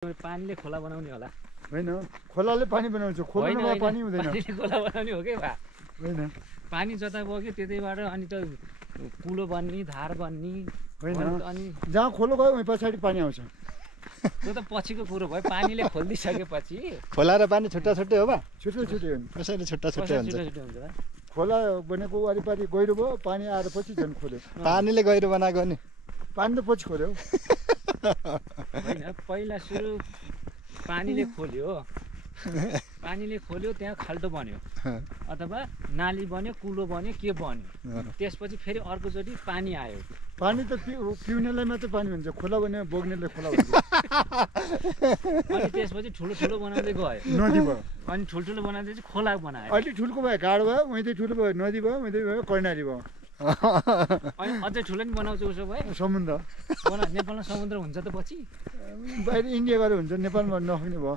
पानीले खोला बनाउने होला होइन खोलाले पानी बनाउँछ खोलामा पानी हुँदैन पानीले खोला बनाउने हो के भा होइन पानी जता बग्यो त्यतैबाट अनि त कुलो बन्नी धार बन्नी होइन अनि जहाँ खोलो गयो वहीँ पछाडि पानी आउँछ त्यो त पछिको कुरो भयो पानीले खोलिदिसकेपछि खोला र पानी छुट्टा छुट्टै हो बा छुट्टै छुट्टै हो कसरी छुट्टा छुट्टै हुन्छ छुट्टै हुन्छ बा खोला भनेको वरिपरि गहिरो भयो पानी आएर पछि झन् खोल्यो पानीले गहिरो बनाएको नि पानी त पछि खोल्यो होइन पहिला सुरु पानीले खोल्यो त्यहाँ खाल्टो बन्यो अथवा नाली बन्यो कुलो बन्यो के बन्यो त्यसपछि फेरि अर्कोचोटि पानी आयो पानी त पिउनेलाई मात्रै पानी हुन्छ खोला भने बोक्नेले खोला भन्छ अनि त्यसपछि ठुलो ठुलो बनाउँदै गयो नदी भयो अनि ठुल्ठुलो बनाउँदै चाहिँ खोला बनायो अहिले ठुल्को भयो गाड भयो उहीँ ठुलो भयो नदी भयो उहीँ भयो कर्णाली भयो अनि अझै ठुलो नि बनाउँछ उसो भए समुद्र नेपालमा समुद्र हुन्छ त पछि बाहिर इन्डिया गएर हुन्छ नेपालमा नहुने भयो